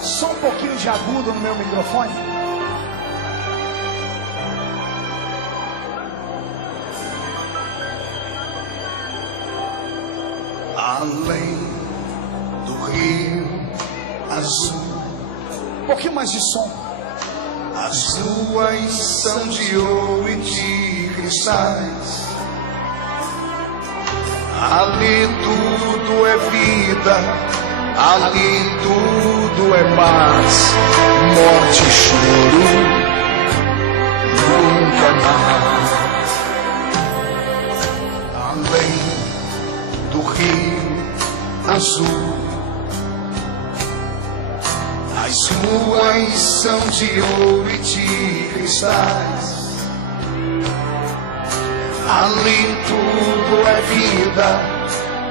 Só um pouquinho de agudo no meu microfone. Além do rio azul, Um pouquinho mais de som. as ruas são de ouro e de cristais. Ali tudo é vida, ali tudo é paz. Morte e choro, nunca mais. Além do rio azul, as ruas são de ouro e de cristais. Ali tudo é vida,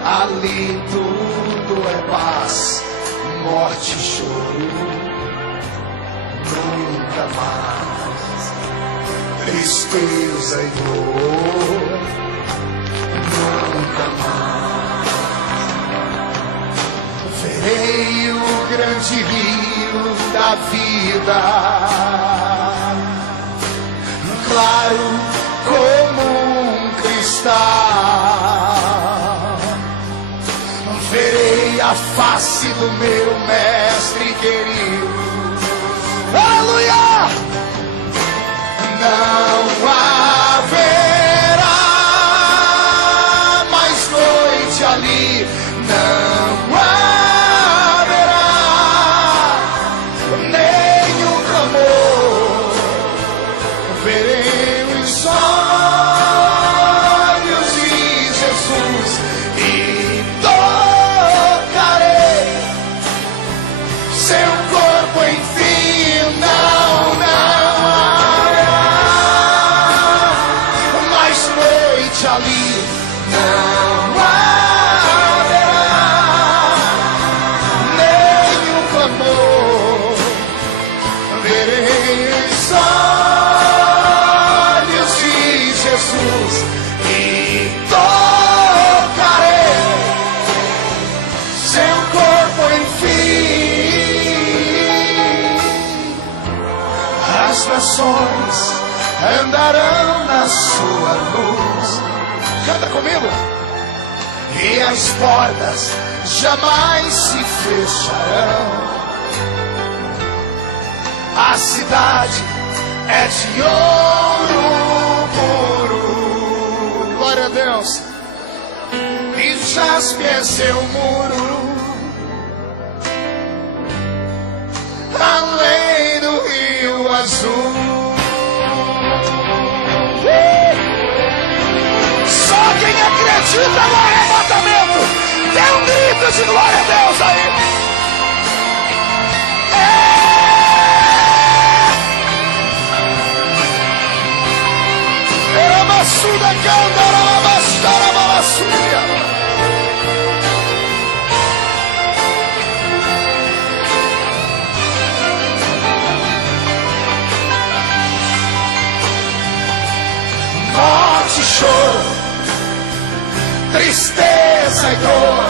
ali tudo é paz. Morte e choro, nunca mais. Tristeza e dor, nunca mais. Verei o grande rio da vida, claro como um cristal. Verei a face do meu mestre querido. Aleluia! Não haverá mais noite ali, não haverá nenhum clamor. Verei os olhos de Jesus e tocarei seu corpo, enfim. Não haverá mais noite ali, não haverá nenhum clamor. Verei os olhos de Jesus e tocarei seu corpo, enfim. As nações andarão na sua luz. Canta comigo. E as portas jamais se fecharão. A cidade é de ouro puro. Glória a Deus. E jaspe é seu muro. Além do rio azul. Só quem acredita no arrebatamento, dê um grito de glória a Deus aí. Massuda candara, bastara, balassuria. Morte e choro, tristeza e dor,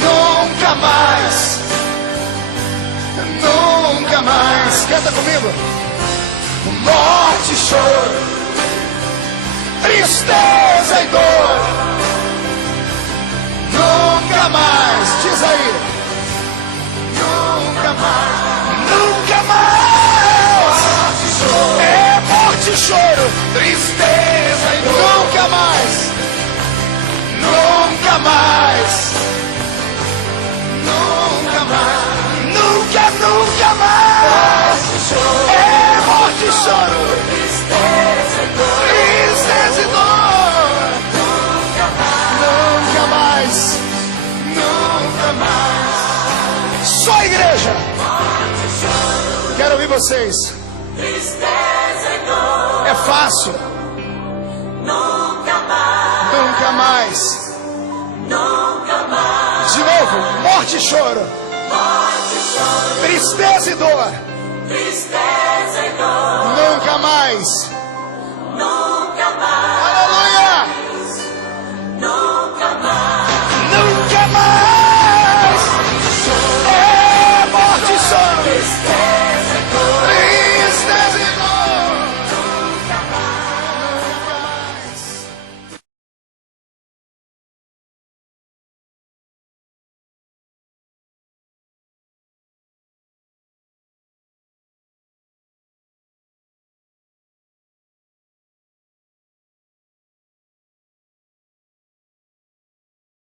nunca mais, nunca mais. Canta comigo. Morte e choro, tristeza e dor, nunca mais. Diz aí. Nunca mais, nunca mais. É morte e choro, tristeza e dor, nunca mais, nunca mais, nunca mais, nunca, nunca mais. É morte e choro, tristeza e dor, tristeza e dor, nunca mais, nunca mais. Só a igreja. Quero ouvir vocês. Tristeza e dor, É fácil. nunca mais, Nunca mais. nunca mais. De novo. Morte e choro, Morte e choro, tristeza e dor, tristeza e dor, nunca mais, nunca